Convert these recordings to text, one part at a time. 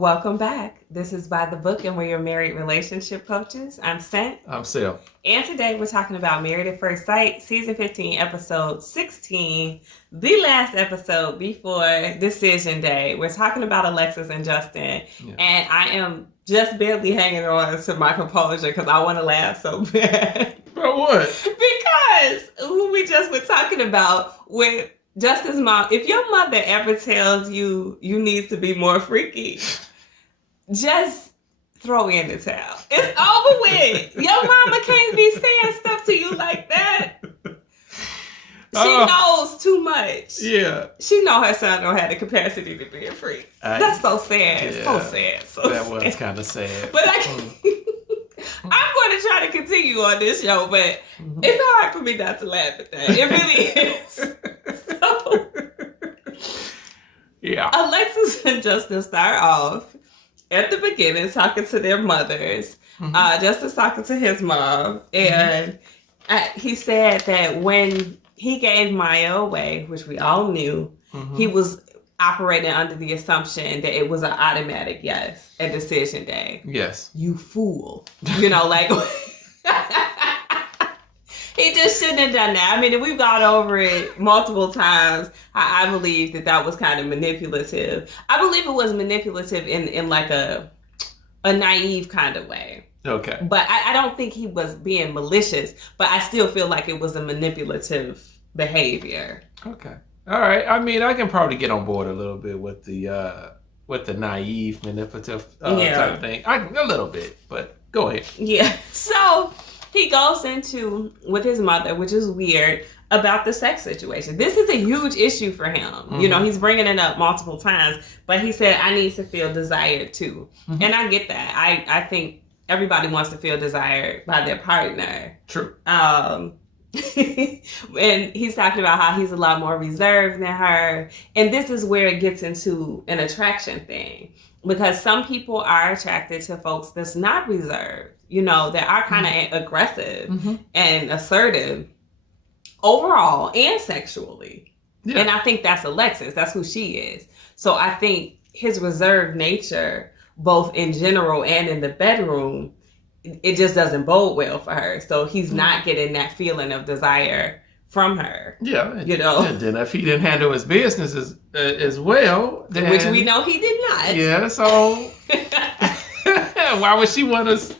Welcome back. This is By the Book, and we're your married relationship coaches. I'm Sent. I'm Sil. And today we're talking about Married at First Sight, Season 15, Episode 16, the last episode before Decision Day. We're talking about Alexis and Justin, and I am just barely hanging on to my composure because I want to laugh so bad. About what? Because who we just were talking about with Justin's mom, if your mother ever tells you you need to be more freaky, just throw in the towel. It's over with. Your mama can't be saying stuff to you like that. She knows too much. Yeah. She know her son don't have the capacity to be a freak. That's so sad. Yeah, so sad. So that sad. was kind of sad. But I'm going to try to continue on this show, but it's hard for me not to laugh at that. It really is. Yeah. Alexis and Justin start off at the beginning talking to their mothers. Justin's talking to his mom, and he said that when he gave Maya away, which we all knew, he was operating under the assumption that it was an automatic yes at decision day. Yes. You fool. You know, like... He just shouldn't have done that. I mean, we've gone over it multiple times. I believe that was kind of manipulative. I believe it was manipulative in like a naive kind of way. Okay. But I don't think he was being malicious, but I still feel like it was a manipulative behavior. Okay. All right. I mean, I can probably get on board a little bit with the naive, manipulative type thing. A little bit, but go ahead. Yeah. So... he goes into, with his mother, which is weird, about the sex situation. This is a huge issue for him. You know, he's bringing it up multiple times, but he said, I need to feel desired too. And I get that. I think everybody wants to feel desired by their partner. True. And he's talking about how he's a lot more reserved than her. And this is where it gets into an attraction thing. Because some people are attracted to folks that's not reserved, you know, that are kind of aggressive and assertive overall and sexually. Yeah. And I think that's Alexis. That's who she is. So I think his reserved nature, both in general and in the bedroom, it just doesn't bode well for her. So he's not getting that feeling of desire from her. Yeah. You know? And then if he didn't handle his business as well. Then, which we know he did not. Yeah, so why would she want to,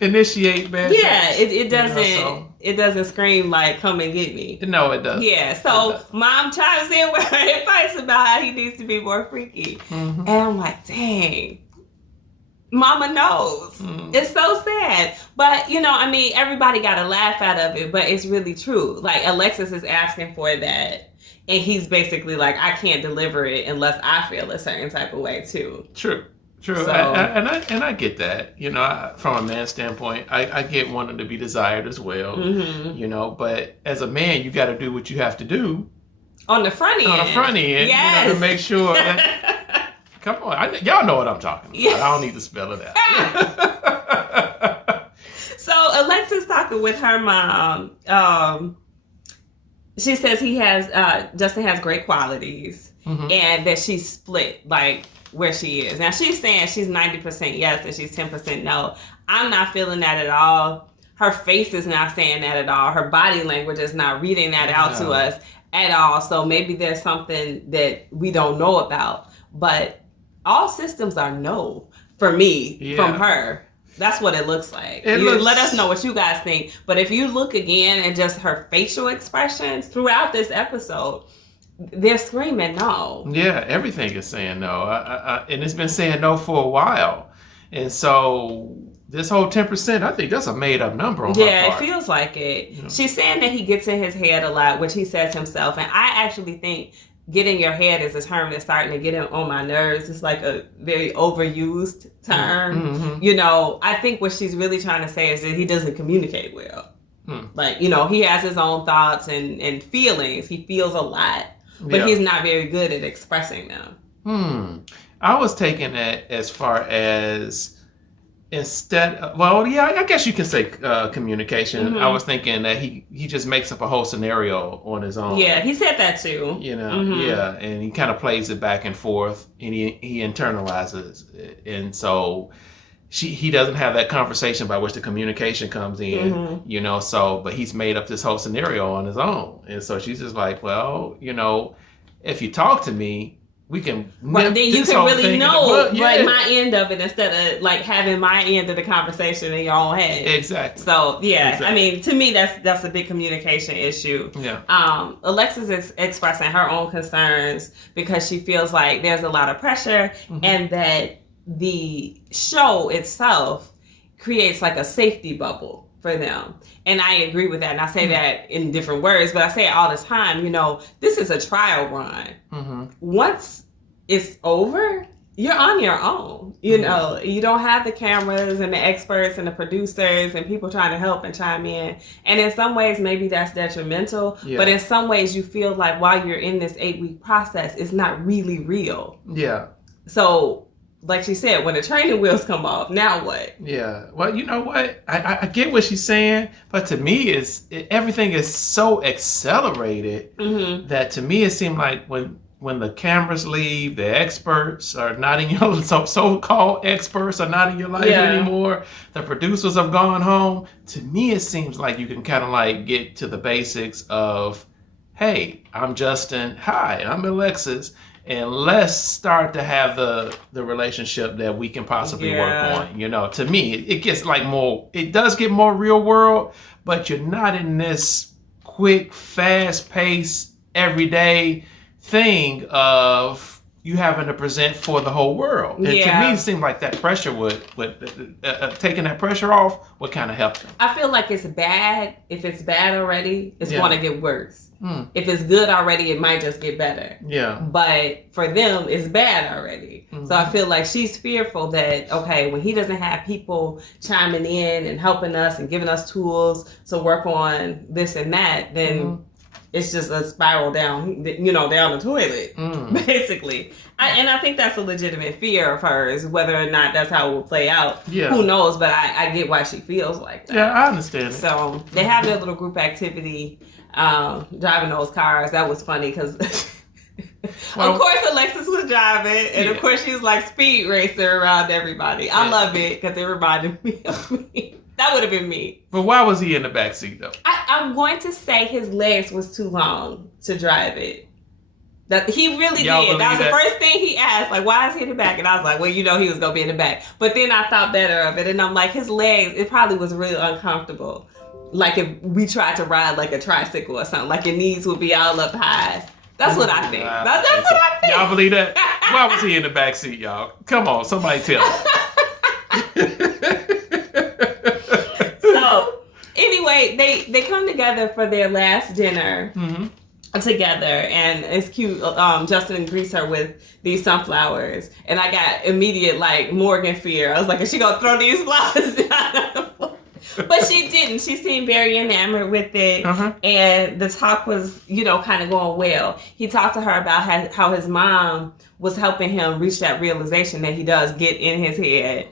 initiate bad sex? It doesn't it doesn't scream like, come and get me. No, it doesn't. Yeah, so mom chimes in with her advice about how he needs to be more freaky. And I'm like, dang. Mama knows. It's so sad. But, everybody got a laugh out of it, but it's really true. Like, Alexis is asking for that, and he's basically like, I can't deliver it unless I feel a certain type of way, too. True. So, and I get that. From a man's standpoint, I get wanting to be desired as well, but as a man, you got to do what you have to do. On the front end. Yes. To make sure that... Come on. Y'all know what I'm talking about. Yeah. I don't need to spell it out. So Alexis talking with her mom. She says Justin has great qualities and that she's split, like where she is. Now she's saying she's 90% yes and she's 10% no. I'm not feeling that at all. Her face is not saying that at all. Her body language is not reading that out to us at all. So maybe there's something that we don't know about. But all systems are no for me from her. That's what it looks like. Let us know what you guys think. But if you look again at just her facial expressions throughout this episode, they're screaming no. Yeah, everything is saying no. And it's been saying no for a while. And so this whole 10%, I think that's a made up number on her part. Yeah, it feels like it. She's saying that he gets in his head a lot, which he says himself. And I actually think getting your head is a term that's starting to get on my nerves. It's like a very overused term. I think what she's really trying to say is that he doesn't communicate well. Like, he has his own thoughts and feelings. He feels a lot, but he's not very good at expressing them. I was taking it as far as I guess you can say communication. I was thinking that he just makes up a whole scenario on his own. Yeah, he said that too. Yeah, and he kind of plays it back and forth, and he internalizes it. And so he doesn't have that conversation by which the communication comes in, but he's made up this whole scenario on his own. And so she's just like, well, if you talk to me, we can. Right, then you can really know my end of it instead of like having my end of the conversation in your own head. Exactly. So I mean, to me, that's a big communication issue. Yeah. Alexis is expressing her own concerns because she feels like there's a lot of pressure and that the show itself creates like a safety bubble for them. And I agree with that. And I say that in different words, but I say it all the time, this is a trial run. Once it's over, you're on your own. You don't have the cameras and the experts and the producers and people trying to help and chime in. And in some ways, maybe that's detrimental. Yeah. But in some ways, you feel like while you're in this 8-week process, it's not really real. Yeah. So, like she said, when the training wheels come off, now what? Yeah. Well, you know what? I get what she's saying, but to me, everything is so accelerated that to me it seemed like when the cameras leave, the experts are not in your so-called experts are not in your life anymore. The producers have gone home. To me, it seems like you can kind of like get to the basics of, hey, I'm Justin. Hi, I'm Alexis. And let's start to have the relationship that we can possibly work on. To me, it gets like more, it does get more real world, but you're not in this quick, fast paced, everyday thing of you having to present for the whole world. And to me, it seemed like that pressure would taking that pressure off would kind of help them. I feel like it's bad. If it's bad already, it's going to get worse. If it's good already, it might just get better. Yeah. But for them, it's bad already. So I feel like she's fearful that, okay, when he doesn't have people chiming in and helping us and giving us tools to work on this and that, then it's just a spiral down, down the toilet, basically. I think that's a legitimate fear of hers, whether or not that's how it will play out. Yeah. Who knows? But I get why she feels like that. Yeah, I understand it. So they have their little group activity, driving those cars. That was funny because, of course, Alexis was driving, and of course she was like speed racer around everybody. I love it because it reminded me of me. That would have been me. But why was he in the back seat though? I'm going to say his legs was too long to drive it. That he really did. That was the first thing he asked, like, why is he in the back? And I was like, well, he was going to be in the back. But then I thought better of it. And I'm like, his legs, it probably was really uncomfortable. Like if we tried to ride like a tricycle or something, like your knees would be all up high. That's what I think. That's what I think. Y'all believe that? Why was he in the back seat, y'all? Come on, somebody tell me. So, anyway, they come together for their last dinner together, and it's cute. Justin greets her with these sunflowers, and I got immediate like Morgan fear. I was like, is she gonna throw these flowers down? But she didn't. She seemed very enamored with it, and the talk was, kind of going well. He talked to her about how his mom was helping him reach that realization that he does get in his head.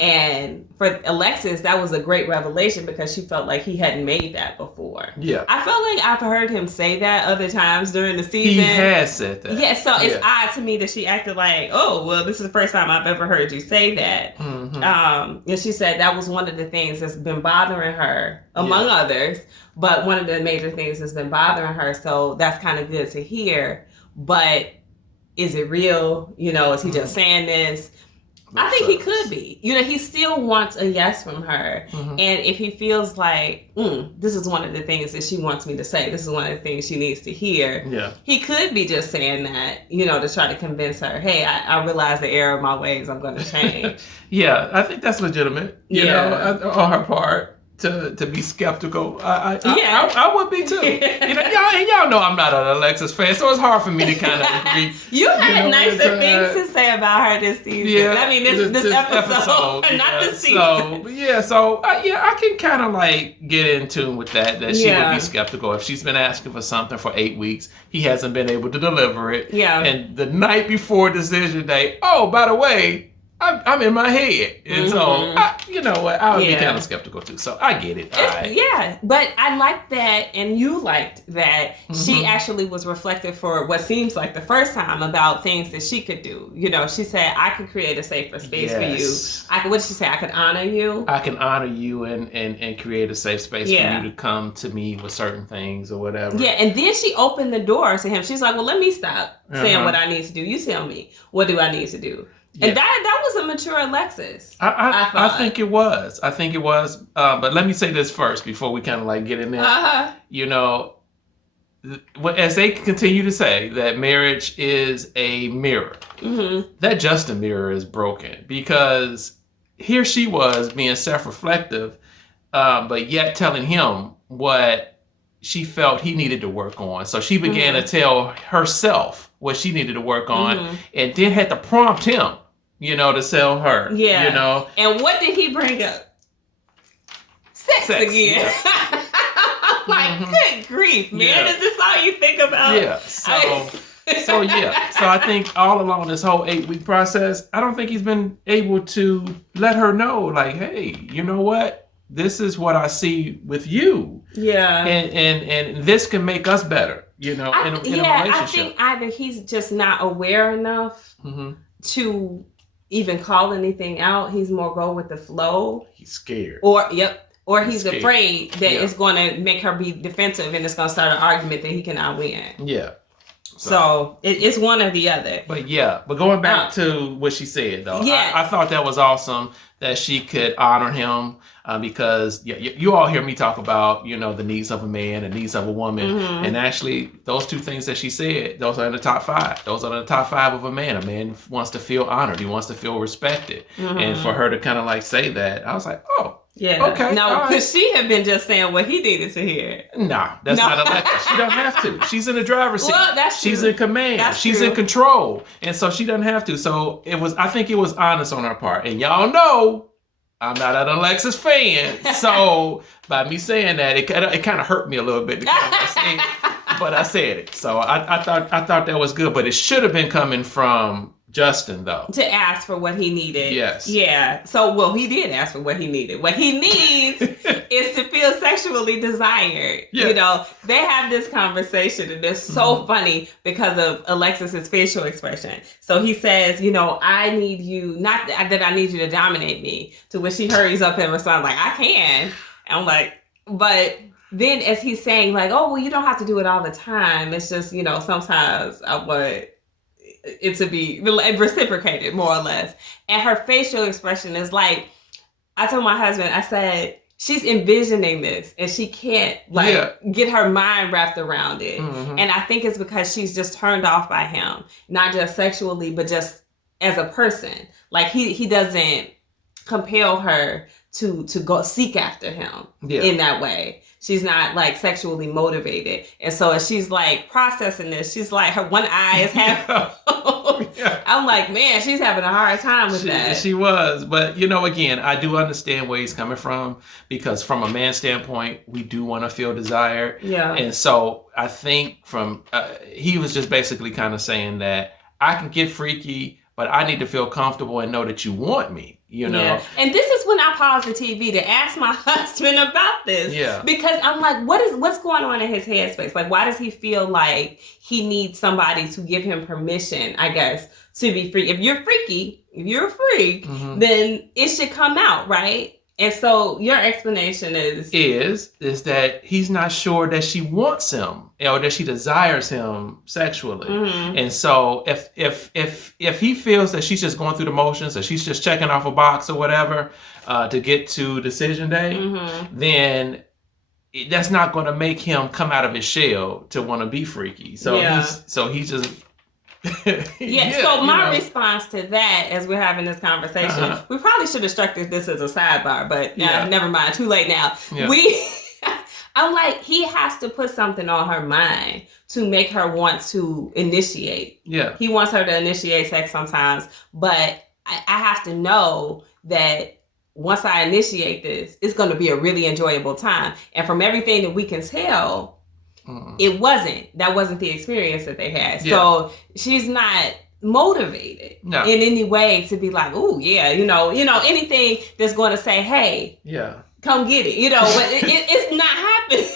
And for Alexis, that was a great revelation because she felt like he hadn't made that before. Yeah. I felt like I've heard him say that other times during the season. He has said that. Yeah, so it's odd to me that she acted like, oh, well, this is the first time I've ever heard you say that. And she said that was one of the things that's been bothering her, among others, but one of the major things that's been bothering her. So that's kind of good to hear. But is it real? Is he just saying this? I think he could be. He still wants a yes from her. And if he feels like, this is one of the things that she wants me to say, this is one of the things she needs to hear, he could be just saying that, to try to convince her, hey, I realize the error of my ways, I'm going to change. Yeah, I think that's legitimate, on her part. To be skeptical, I would be too. Y'all know I'm not an Alexis fan, so it's hard for me to kind of agree. You had nicer things to say about her this season. Yeah, I mean this episode, not this season. I can kind of like get in tune with that she would be skeptical if she's been asking for something for 8 weeks. He hasn't been able to deliver it. Yeah, and the night before decision day, oh, by the way, I'm in my head. And so, you know what? I would be kind of skeptical too. So I get it. Yeah, but I liked that, and you liked that she actually was reflective for what seems like the first time about things that she could do. You know, she said, I could create a safer space for you. What did she say? I could honor you? I can honor you and create a safe space for you to come to me with certain things or whatever. Yeah, and then she opened the door to him. She's like, well, let me stop saying what I need to do. You tell me, what do I need to do? Yeah. And that was a mature Alexis. I think it was. But let me say this first before we kind of like get in there. You know, as they continue to say that marriage is a mirror, that Justin mirror is broken because here she was being self-reflective, but yet telling him what she felt he needed to work on. So she began to tell herself what she needed to work on and then had to prompt him, you know, to sell her. Yeah. You know. And what did he bring up? Sex again. Yeah. I'm like, good grief, man. Is this all you think about? Yeah. So I think all along this whole 8-week process, I don't think he's been able to let her know, like, hey, you know what? This is what I see with you. Yeah. And this can make us better, you know, in a relationship. I think either he's just not aware enough to even call anything out. He's more go with the flow. He's scared. Or he's afraid that it's going to make her be defensive and it's going to start an argument that he cannot win. Yeah. So it's one or the other. But going back to what she said, though, I thought that was awesome that she could honor him because you all hear me talk about, you know, the needs of a man and needs of a woman. And actually, those two things that she said, those are in the top 5. Those are the top 5 of a man. A man wants to feel honored. He wants to feel respected. And for her to kind of like say that, I was like, oh. Yeah. Okay. No, because she had been just saying what he needed to hear. Nah, that's not Alexis. She don't have to. She's in the driver's seat. Well, that's true. She's in command. She's in control. And so she doesn't have to. So I think it was honest on her part. And y'all know I'm not an Alexis fan. So by me saying that, it kind of hurt me a little bit. But I said it. So I thought that was good. But it should have been coming from Justin, though. To ask for what he needed. Yes. Yeah. So, he did ask for what he needed. What he needs is to feel sexually desired. Yeah. You know, they have this conversation and it's so funny because of Alexis's facial expression. So he says, you know, I need you, not that I need you to dominate me, to which he hurries up and responds like, I can. And I'm like, but then as he's saying like, oh, well, you don't have to do it all the time. It's just, you know, sometimes I want it to be reciprocated, more or less. And her facial expression is like, I told my husband, I said, she's envisioning this and she can't get her mind wrapped around it. And I think it's because she's just turned off by him, not just sexually, but just as a person. Like he doesn't compel her to go seek after him in that way. She's not like sexually motivated. And so as she's like processing this, she's like, her one eye is half. I'm like, man, she's having a hard time with that. She was. But, you know, again, I do understand where he's coming from because from a man's standpoint, we do want to feel desired. Yeah. And so I think he was just basically kind of saying that I can get freaky, but I need to feel comfortable and know that you want me, you know? Yeah. And this is when I paused the TV to ask my husband about this. Yeah. Because I'm like, what's going on in his headspace? Like, why does he feel like he needs somebody to give him permission, I guess, to be free? If you're freaky, if you're a freak, then it should come out, right? And so your explanation is that he's not sure that she wants him or that she desires him sexually. And so if he feels that she's just going through the motions or she's just checking off a box or whatever to get to decision day, then that's not going to make him come out of his shell to want to be freaky. So he's just so my response to that, as we're having this conversation, we probably should have structured this as a sidebar, but never mind, too late now. I'm like, he has to put something on her mind to make her want to initiate. Yeah, he wants her to initiate sex sometimes, but I have to know that once I initiate this, it's going to be a really enjoyable time. And from everything that we can tell, that wasn't the experience that they had. So she's not motivated in any way to be like, oh yeah, anything that's going to say, hey, come get it. It's not happening.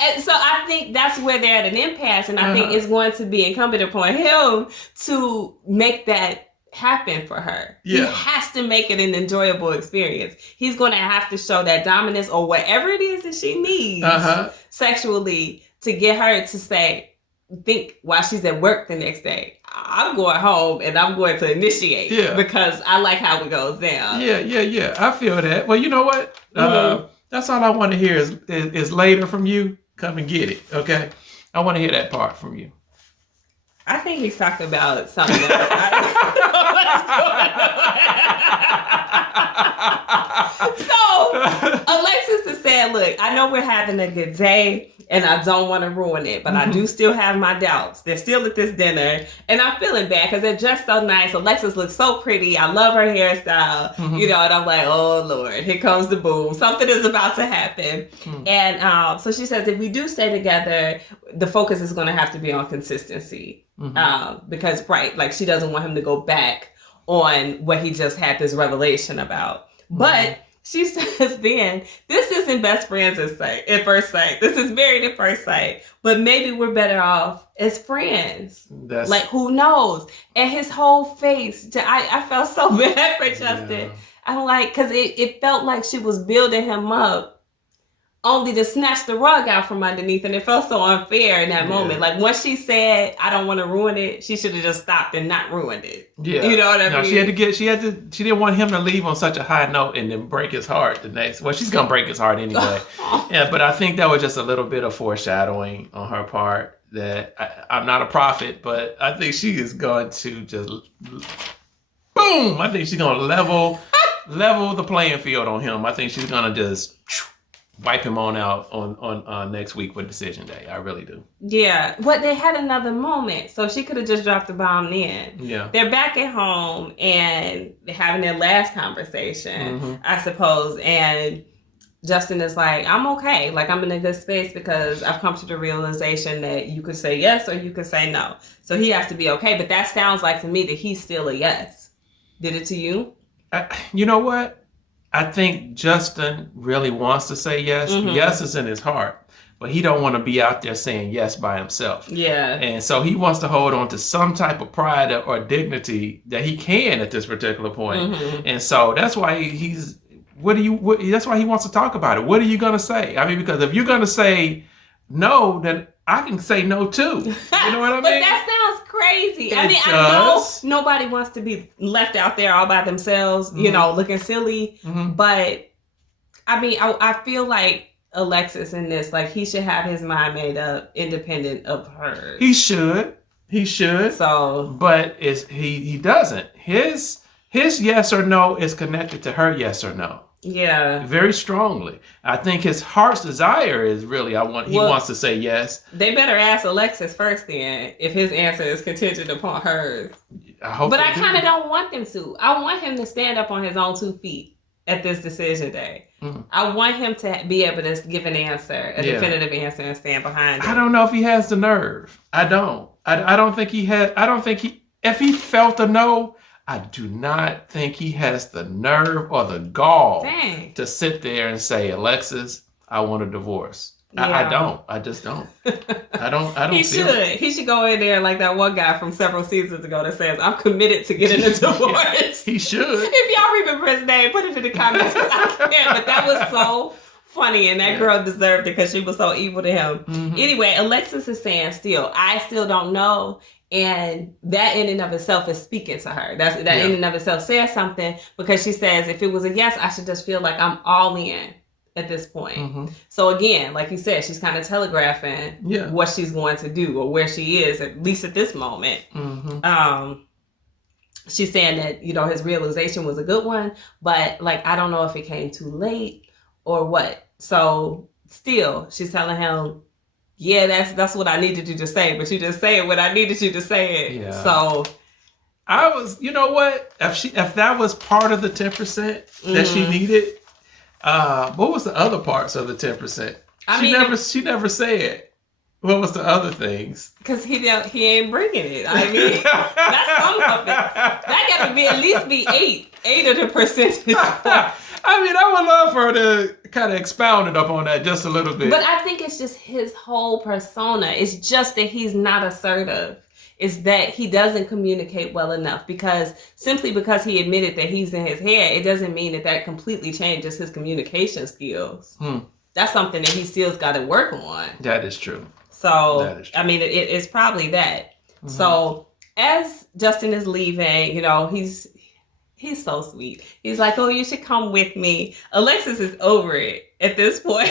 And so I think that's where they're at an impasse, and I think it's going to be incumbent upon him to make that happen for her. He has to make it an enjoyable experience. He's going to have to show that dominance or whatever it is that she needs sexually to get her to think while she's at work the next day, I'm going home and I'm going to initiate because I like how it goes down. Yeah. I feel that. Well, you know what? That's all I want to hear is later from you. Come and get it, okay? I want to hear that part from you. I think he's talking about something else. So, Alexis is saying, look, I know we're having a good day and I don't want to ruin it, but I do still have my doubts. They're still at this dinner and I'm feeling bad because they're dressed so nice. Alexis looks so pretty. I love her hairstyle, and I'm like, oh Lord, here comes the boom. Something is about to happen. And so she says, if we do stay together, the focus is going to have to be on consistency. Because like she doesn't want him to go back on what he just had this revelation about. But she says then, this isn't best friends at first sight. This is married at first sight. But maybe we're better off as friends. Like, who knows? And his whole face, I felt so bad for Justin. I'm like, because it felt like she was building him up only to snatch the rug out from underneath, and it felt so unfair in that moment. Like, once she said, I don't want to ruin it, she should have just stopped and not ruined it. You know what I mean? She didn't want him to leave on such a high note and then break his heart the next. Well, she's going to break his heart anyway. But I think that was just a little bit of foreshadowing on her part that I'm not a prophet, but I think she is going to just, boom! I think she's going to level the playing field on him. I think she's going to just wipe him on out on next week with decision day. I really do. Yeah. But they had another moment. So she could have just dropped the bomb then. Yeah. They're back at home and they're having their last conversation, I suppose. And Justin is like, I'm okay. Like, I'm in a good space because I've come to the realization that you could say yes or you could say no. So he has to be okay. But that sounds like to me that he's still a yes. Did it to you? You know what? I think Justin really wants to say yes. Yes is in his heart, but he don't want to be out there saying yes by himself. Yeah. And so he wants to hold on to some type of pride or dignity that he can at this particular point. And so that's why that's why he wants to talk about it. What are you going to say? I mean, because if you're going to say no, then I can say no too. You know what I mean? But that sounds crazy. I know nobody wants to be left out there all by themselves, looking silly. But I mean, I feel like Alexis in this, like, he should have his mind made up independent of hers. He should. So, but he doesn't. His yes or no is connected to her yes or no. Yeah. Very strongly. I think his heart's desire is really, he wants to say yes. They better ask Alexis first then, if his answer is contingent upon hers. I hope. But I kind of don't want them to. I want him to stand up on his own 2 feet at this decision day. I want him to be able to give an answer, a definitive answer, and stand behind it. I don't know if he has the nerve. I don't. I don't think he had. I don't think if he felt a no, I do not think he has the nerve or the gall to sit there and say, Alexis, I want a divorce. Yeah. I don't. I just don't. I don't. He should. He should go in there like that one guy from several seasons ago that says, I'm committed to getting a divorce. He should. If y'all remember his name, put it in the comments. I can't. But that was so funny, and that girl deserved it because she was so evil to him. Anyway, Alexis is saying I still don't know. And that in and of itself is speaking to her. That in and of itself says something, because she says, if it was a yes, I should just feel like I'm all in at this point. So again, like you said, she's kind of telegraphing what she's going to do or where she is, at least at this moment. She's saying that, his realization was a good one, but like, I don't know if it came too late or what. So still, she's telling him, yeah, that's what I needed you to say, but you just saying what I needed you to say it. Yeah. So I was, you know what? If that was part of the 10% that she needed, what was the other parts of the 10%? She never said. What was the other things? Because he ain't bringing it. I mean, that's some of it. That got to be at least be eight of the percentage points. I mean, I would love for her to kind of expound it upon that just a little bit. But I think it's just his whole persona. It's just that he's not assertive. It's that he doesn't communicate well enough, because simply because he admitted that he's in his head, it doesn't mean that completely changes his communication skills. That's something that he still's got to work on. That is true. So, that is true. I mean, it's probably that. So as Justin is leaving, he's so sweet. He's like, oh, you should come with me. Alexis is over it at this point.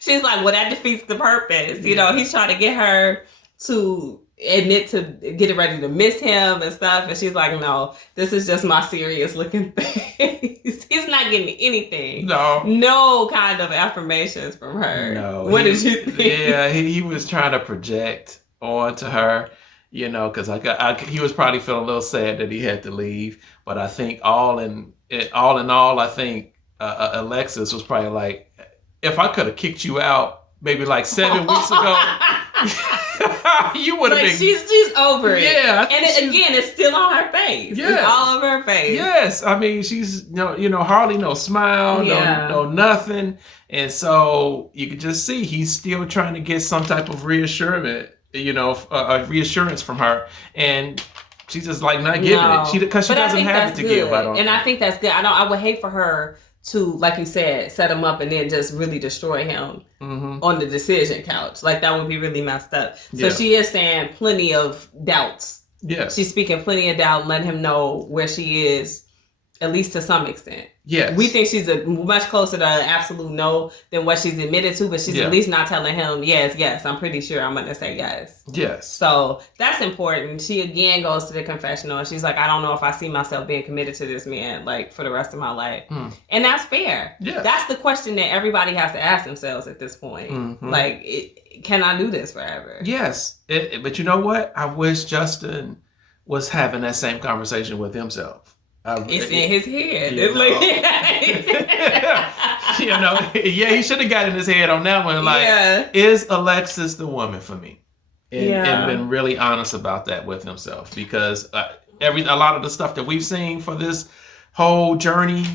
She's like, well, that defeats the purpose. He's trying to get her to admit to getting ready to miss him and stuff. And she's like, no, this is just my serious looking face. He's not getting anything. No kind of affirmations from her. No. What did you think? Yeah, he was trying to project onto her, because he was probably feeling a little sad that he had to leave. But I think all in all, I think Alexis was probably like, if I could have kicked you out maybe like 7 weeks ago, you would have been. She's over it. Yeah, and again, it's still on her face. Yeah. It's all over her face. Yes, I mean she's hardly no smile, no nothing, and so you can just see he's still trying to get some type of reassurance, reassurance from her, and she's just like not getting it. Because she doesn't have it to give. I think that's good. I would hate for her to, like you said, set him up and then just really destroy him on the decision couch. Like, that would be really messed up. So she is saying plenty of doubts. Yes. She's speaking plenty of doubt, letting him know where she is, at least to some extent. Yes. We think she's much closer to an absolute no than what she's admitted to, but she's at least not telling him, yes, I'm pretty sure I'm going to say yes. Yes. So that's important. She again goes to the confessional and she's like, I don't know if I see myself being committed to this man, like, for the rest of my life. And that's fair. Yes. That's the question that everybody has to ask themselves at this point. Like, can I do this forever? Yes. But you know what? I wish Justin was having that same conversation with himself. It's in his head. He should have got in his head on that one. Like, is Alexis the woman for me? And been really honest about that with himself, because a lot of the stuff that we've seen for this whole journey,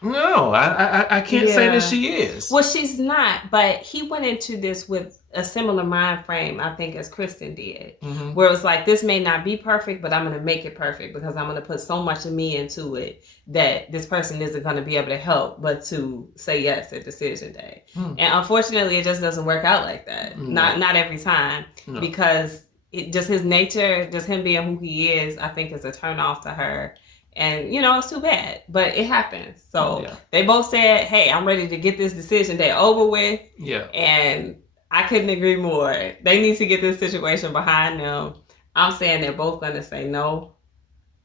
no, I can't say that she is. Well, she's not, but he went into this with a similar mind frame, I think, as Kristen did, where it was like, this may not be perfect, but I'm going to make it perfect because I'm going to put so much of me into it that this person isn't going to be able to help but to say yes at decision day. And unfortunately, it just doesn't work out like that. Not every time, because it just his nature, just him being who he is, I think is a turn off to her. And, it's too bad, but it happens. So they both said, hey, I'm ready to get this decision day over with. Yeah. And I couldn't agree more. They need to get this situation behind them. I'm saying they're both going to say no.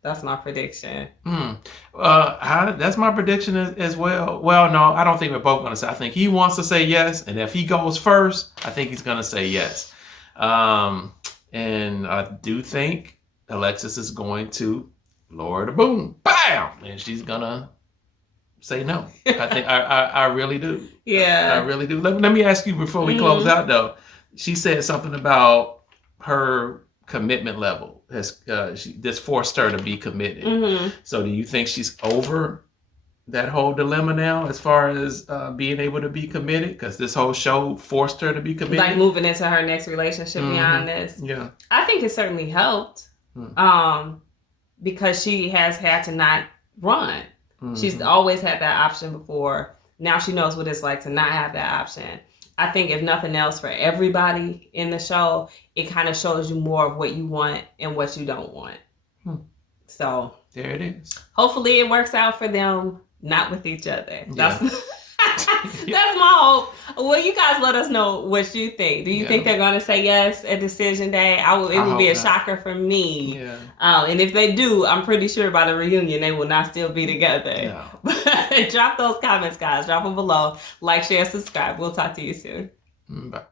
That's my prediction. That's my prediction as well. Well, no, I don't think we're both going to say. I think he wants to say yes. And if he goes first, I think he's going to say yes. And I do think Alexis is going to lower the boom, bam, and she's gonna say no. I think I really do. Yeah, I really do. Let me ask you before we close out though. She said something about her commitment level this forced her to be committed. So do you think she's over that whole dilemma now as far as being able to be committed? Because this whole show forced her to be committed, like moving into her next relationship beyond this. Yeah, I think it certainly helped. Because she has had to not run. She's always had that option before. Now she knows what it's like to not have that option. I think if nothing else, for everybody in the show, it kind of shows you more of what you want and what you don't want. So there it is. Hopefully it works out for them, not with each other. That's my hope. Well, you guys let us know what you think. Do you think they're going to say yes at decision day? It would be a shocker for me. Yeah. And if they do, I'm pretty sure by the reunion they will not still be together. No. Drop those comments, guys. Drop them below. Like, share, subscribe. We'll talk to you soon. Bye.